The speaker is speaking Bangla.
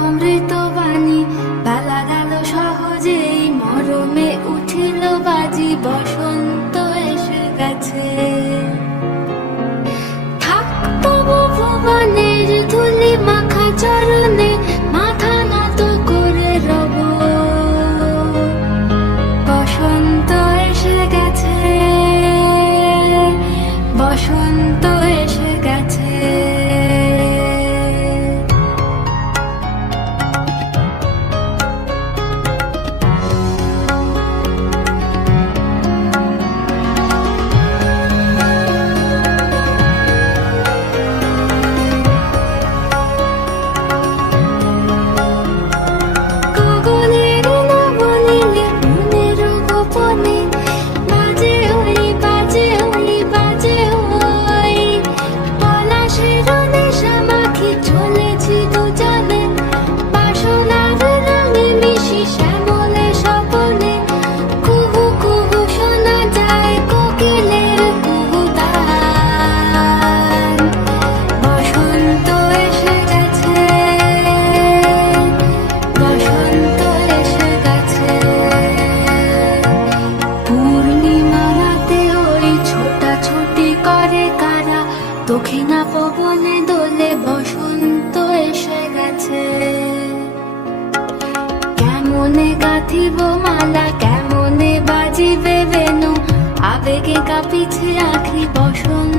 অমৃত বাণী, বেলা গেল সহজেই, মরমে উঠিল বাজি, বসন্ত এসে গেছে। থাক তবু ভুবনের ধুলি মাখা চরণে, মাথা নত করে রব। বসন্ত এসে গেছে, বসন্ত এসে গেছে। গগনের নবনীলে মনের গোপনে, বাজে ওই বাজে ওই বাজে ওই, পলাশের নেশা মাখি চলেছি দুজনে, বাসনার রঙে মিশি শ্যামলে স্বপনে। কুহু কুহু শোনা যায় কোকিলের কুহুতান। বসন্ত এসে গেছে, বসন্ত এসে গেছে। পূর্ণিমা রাতে ওই ছোটাছুটি করে কারা, দক্ষিণা পবনে দোলে, বসন্ত এসে গেছে। কেমনে গাঁথিব মালা, কেমনে বাজিবে বেনু, আবেগে কাঁপিছে আখি, বসন্ত